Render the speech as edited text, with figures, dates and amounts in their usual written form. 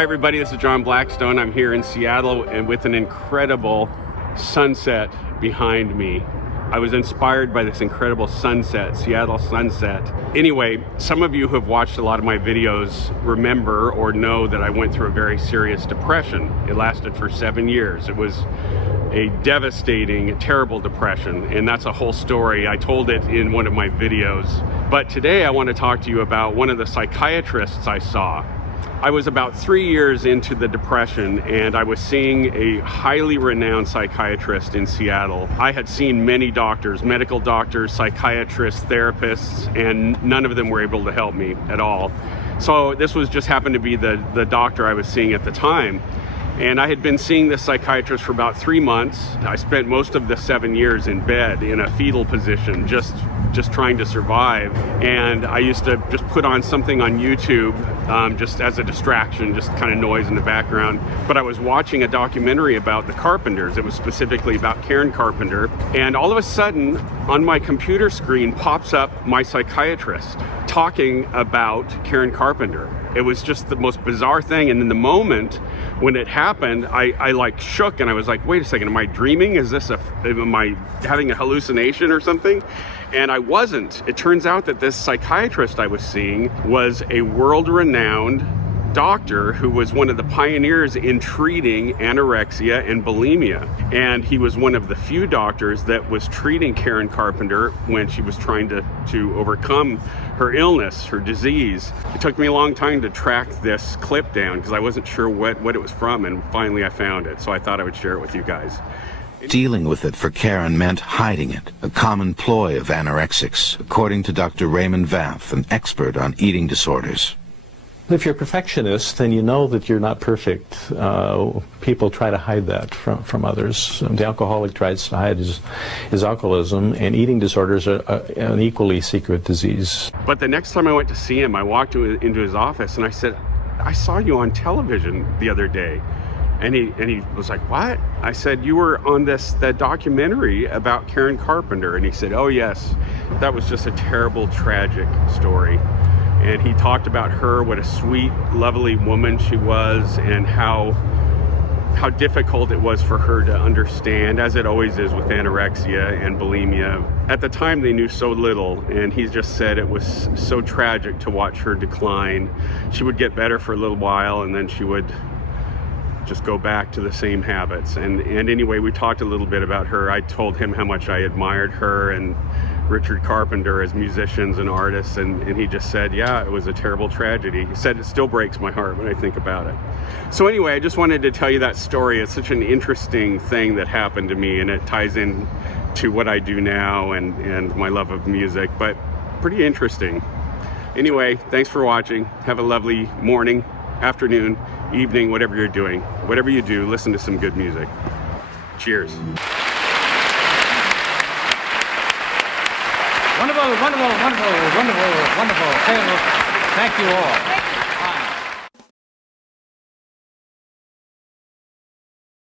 Hi everybody, this is Jon Blackstone. I'm here in Seattle and with an incredible sunset behind me. I was inspired by this incredible sunset, Seattle sunset. Anyway, some of you who have watched a lot of my videos remember or know that I went through a very serious depression. It lasted for 7 years. It was a devastating, terrible depression, and that's a whole story. I told it in one of my videos. But today I want to talk to you about one of the psychiatrists I saw. I was about 3 years into the depression and I was seeing a highly renowned psychiatrist in Seattle. I had seen many doctors, medical doctors, psychiatrists, therapists, and none of them were able to help me at all. So this was just happened to be the doctor I was seeing at the time. And I had been seeing this psychiatrist for about 3 months. I spent most of the 7 years in bed in a fetal position, just trying to survive. And I used to just put on something on YouTube just as a distraction, just kind of noise in the background. But I was watching a documentary about the Carpenters. It was specifically about Karen Carpenter. And all of a sudden, on my computer screen pops up my psychiatrist talking about Karen Carpenter. It was just the most bizarre thing. And in the moment when it happened, I like shook and I was like, wait a second, am I dreaming? Am I having a hallucination or something? And I wasn't. It turns out that this psychiatrist I was seeing was a world-renowned doctor who was one of the pioneers in treating anorexia and bulimia. And he was one of the few doctors that was treating Karen Carpenter when she was trying to overcome her illness, her disease. It took me a long time to track this clip down because I wasn't sure what it was from, and finally I found it. So I thought I would share it with you guys. Dealing with it for Karen meant hiding it, a common ploy of anorexics, according to Dr. Raymond Vath, an expert on eating disorders. If you're a perfectionist, then you know that you're not perfect. People try to hide that from others. The alcoholic tries to hide his alcoholism, and eating disorders are an equally secret disease. But the next time I went to see him, I walked into his office and I said, I saw you on television the other day. And he was like, what? I said, you were on that documentary about Karen Carpenter. And he said, oh yes, that was just a terrible, tragic story. And he talked about her, what a sweet, lovely woman she was, and how difficult it was for her to understand, as it always is with anorexia and bulimia. At the time, they knew so little, and he just said it was so tragic to watch her decline. She would get better for a little while, and then she would just go back to the same habits. And anyway, we talked a little bit about her. I told him how much I admired her and Richard Carpenter as musicians and artists, and he just said, yeah, it was a terrible tragedy. He said it still breaks my heart when I think about it. So anyway, I just wanted to tell you that story. It's such an interesting thing that happened to me, and it ties in to what I do now and my love of music, but pretty interesting. Anyway, thanks for watching. Have a lovely morning, afternoon, evening, whatever you're doing. Whatever you do, listen to some good music. Cheers. Wonderful, wonderful, wonderful, wonderful, wonderful. Thank you all.